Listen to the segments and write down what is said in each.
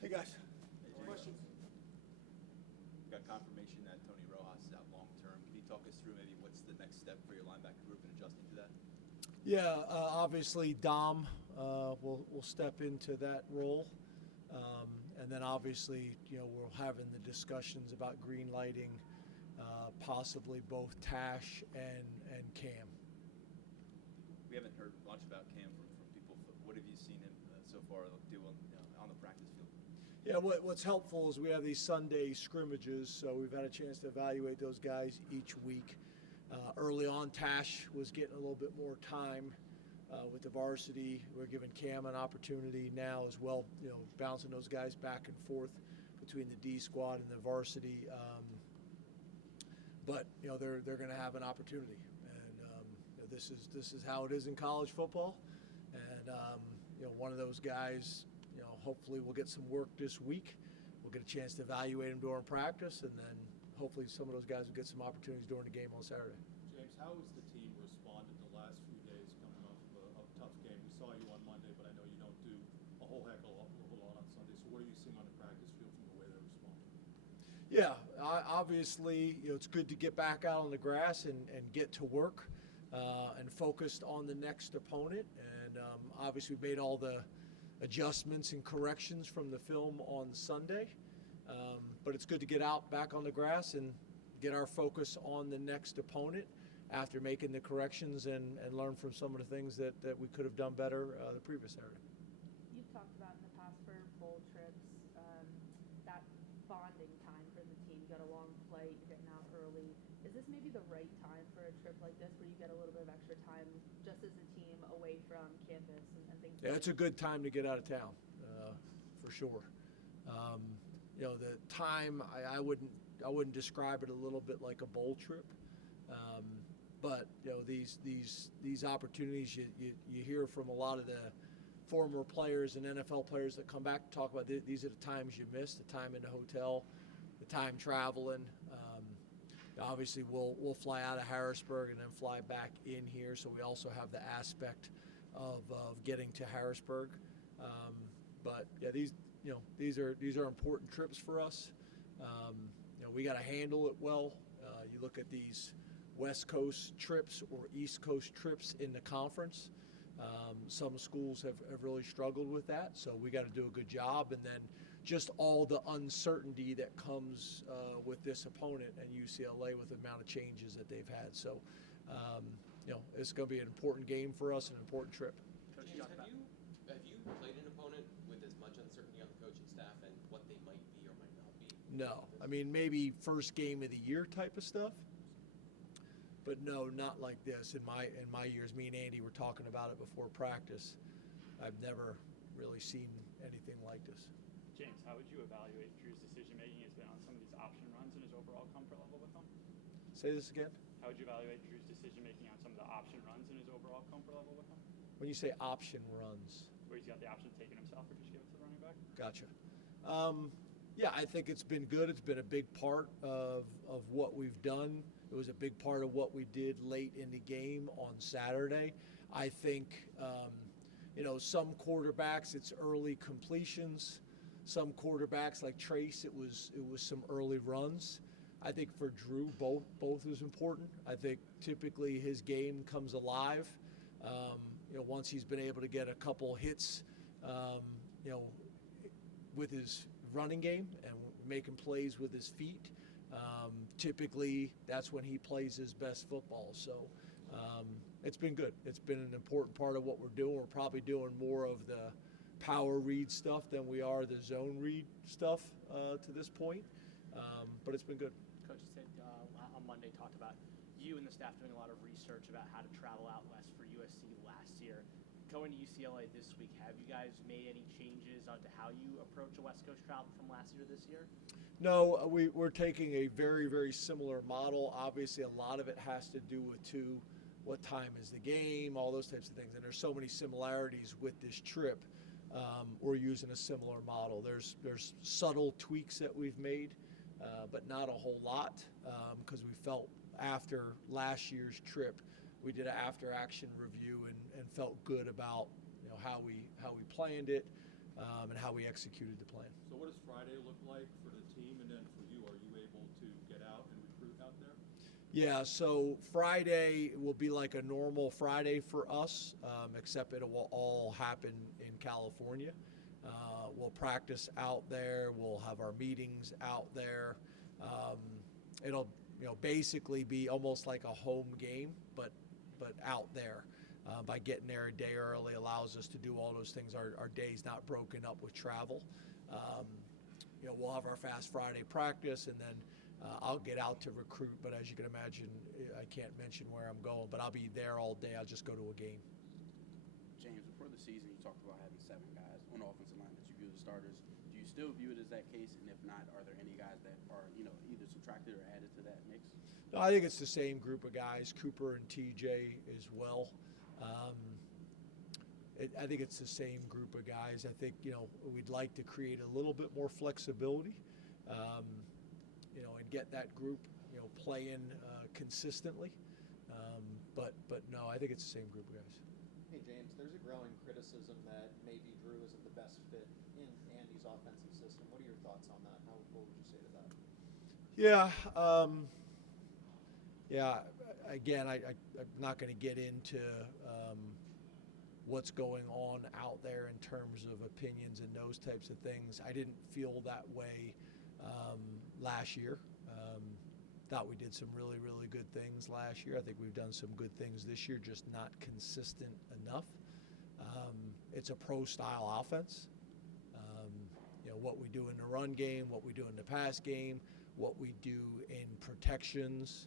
Hey guys. Questions? We got confirmation that Tony Rojas is out long term. Can you talk us through maybe what's the next step for your linebacker group and adjusting to that? Yeah, obviously Dom will step into that role, and then obviously we're having the discussions about green lighting, possibly both Tash and Cam. We haven't heard much about Cam from people. What have you seen him so far do on the practice field? Yeah, what's helpful is we have these Sunday scrimmages, so we've had a chance to evaluate those guys each week. Early on, Tash was getting a little bit more time with the varsity. We're giving Cam an opportunity now as well, bouncing those guys back and forth between the D squad and the varsity. But they're going to have an opportunity, and this is how it is in college football. And one of those guys, hopefully we'll get some work this week. We'll get a chance to evaluate him during practice, and then hopefully some of those guys will get some opportunities during the game on Saturday. James, how has the team responded the last few days coming off of a tough game? We saw you on Monday, but I know you don't do a whole heck of a lot on Sunday. So what are you seeing on the practice field from the way they're responding? Yeah, obviously, it's good to get back out on the grass and get to work and focused on the next opponent. And obviously, we made all the adjustments and corrections from the film on Sunday. But it's good to get out back on the grass and get our focus on the next opponent after making the corrections and learn from some of the things that we could have done better the previous Saturday. You've talked about in the past for bowl trips, that bonding time for the team. You got a long flight, you're getting out early. Is this maybe the right time for a trip like this where you get a little bit of extra time just as a team away from campus and things? Yeah, it's a good time to get out of town, for sure. The time, I wouldn't describe it a little bit like a bowl trip, but these opportunities you hear from a lot of the former players and NFL players that come back to talk about these are the times you miss, the time in the hotel, the time traveling. Obviously, we'll fly out of Harrisburg and then fly back in here, so we also have the aspect of getting to Harrisburg. But yeah, these are important trips for us. We got to handle it well. You look at these West Coast trips or East Coast trips in the conference. Some schools have really struggled with that, so we got to do a good job. And then just all the uncertainty that comes with this opponent and UCLA with the amount of changes that they've had. So, it's going to be an important game for us, an important trip. James, have you played an opponent with as much uncertainty on the coaching staff and what they might be or might not be? No. I mean, maybe first game of the year type of stuff. But no, not like this. In my years, me and Andy were talking about it before practice. I've never really seen anything like this. James, how would you evaluate Drew's decision-making? Has been on some of these option runs and his overall comfort level with them? Say this again? How would you evaluate Drew's decision-making on some of the option runs and his overall comfort level with them? When you say option runs. Where he's got the option of taking himself or just give it to the running back? Gotcha. Yeah, I think it's been good. It's been a big part of what we've done. It was a big part of what we did late in the game on Saturday. I think, some quarterbacks, it's early completions. Some quarterbacks like Trace, it was some early runs. I think for Drew, both is important. I think typically his game comes alive. Once he's been able to get a couple hits, with his running game and making plays with his feet, typically that's when he plays his best football. So it's been good. It's been an important part of what we're doing. We're probably doing more of the power read stuff than we are the zone read stuff to this point, but it's been good. Coach said on Monday talked about you and the staff doing a lot of research about how to travel out west for USC last year. Going to UCLA this week, have you guys made any changes onto how you approach a West Coast travel from last year to this year? No, we're taking a very, very similar model. Obviously, a lot of it has to do with what time is the game, all those types of things. And there's so many similarities with this trip. We're using a similar model. There's subtle tweaks that we've made, but not a whole lot, because we felt after last year's trip, we did an after-action review and felt good about how we planned it. and how we executed the plan. So what does Friday look like for the team, and then for you? Are you able to get out and recruit out there? Yeah, so Friday will be like a normal Friday for us, except it will all happen in California. We'll practice out there. We'll have our meetings out there. It'll basically be almost like a home game, but out there. By getting there a day early allows us to do all those things. Our day's not broken up with travel. We'll have our Fast Friday practice, and then I'll get out to recruit. But as you can imagine, I can't mention where I'm going, but I'll be there all day. I'll just go to a game. James, before the season, you talked about having 7 guys on the offensive line that you view as starters. Do you still view it as that case? And if not, are there any guys that are either subtracted or added to that mix? No, I think it's the same group of guys, Cooper and TJ as well. I think it's the same group of guys. I think, we'd like to create a little bit more flexibility, and get that group, playing consistently. But no, I think it's the same group of guys. Hey, James, there's a growing criticism that maybe Drew isn't the best fit in Andy's offensive system. What are your thoughts on that? What would you say to that? Yeah, again, I'm not going to get into what's going on out there in terms of opinions and those types of things. I didn't feel that way last year. Thought we did some really, really good things last year. I think we've done some good things this year, just not consistent enough. It's a pro-style offense. What we do in the run game, what we do in the pass game, what we do in protections,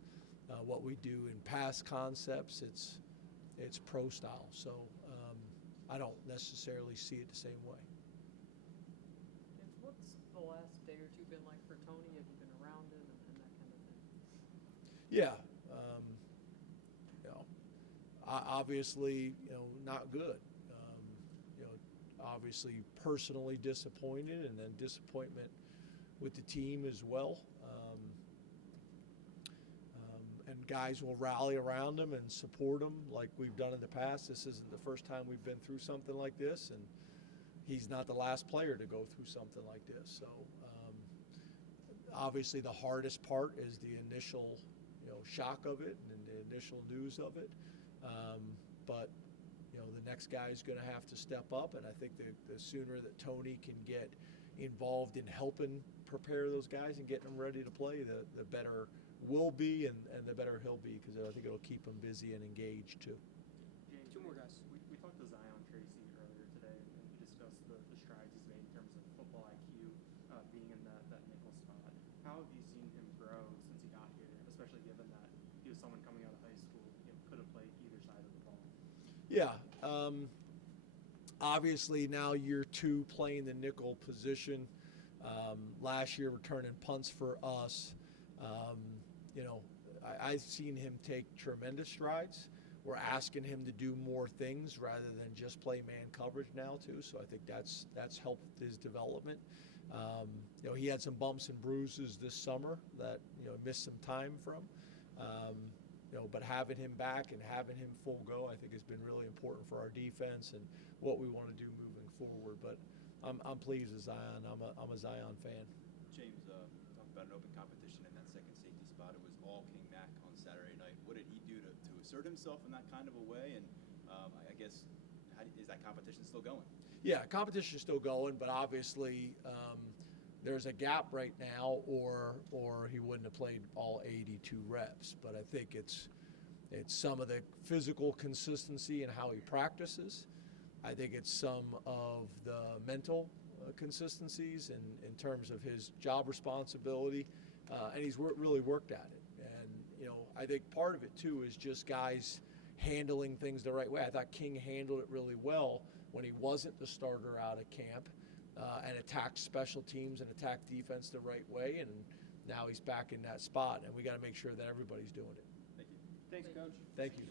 what we do in pass concepts, it's pro-style. So I don't necessarily see it the same way. James, what's the last day or two been like for Tony? Have you been around him and that kind of thing? Yeah. Obviously, not good. Obviously personally disappointed, and then disappointment with the team as well. And guys will rally around him and support him like we've done in the past. This isn't the first time we've been through something like this, and he's not the last player to go through something like this. So obviously the hardest part is the initial shock of it and the initial news of it. But the next guy is going to have to step up, and I think the sooner that Tony can get involved in helping prepare those guys and getting them ready to play, the better we'll be and the better he'll be, because I think it'll keep him busy and engaged too. James, 2 more guys. We talked to Zion Tracy earlier today, and he discussed the strides he's made in terms of football IQ, being in that nickel spot. How have you seen him grow since he got here, especially given that he was someone coming out of high school, could have played either side of the ball? Yeah. Obviously now year 2 playing the nickel position. Last year returning punts for us. I've seen him take tremendous strides. We're asking him to do more things rather than just play man coverage now too. So I think that's helped his development. He had some bumps and bruises this summer that missed some time from. But having him back and having him full go, I think has been really important for our defense and what we want to do moving forward. But I'm pleased with Zion. I'm a Zion fan. James, talk about an open competition in that second safety spot. It was all King Mack on Saturday night. What did he do to assert himself in that kind of a way? And I guess, is that competition still going? Yeah, competition's still going, but obviously there's a gap right now, or he wouldn't have played all 82 reps. But I think it's some of the physical consistency and how he practices. I think it's some of the mental consistencies in terms of his job responsibility, and he's really worked at it. And I think part of it too is just guys handling things the right way. I thought King handled it really well when he wasn't the starter out of camp, and attacked special teams and attacked defense the right way. And now he's back in that spot, and we got to make sure that everybody's doing it. Thank you. Thanks, Coach. Thank you.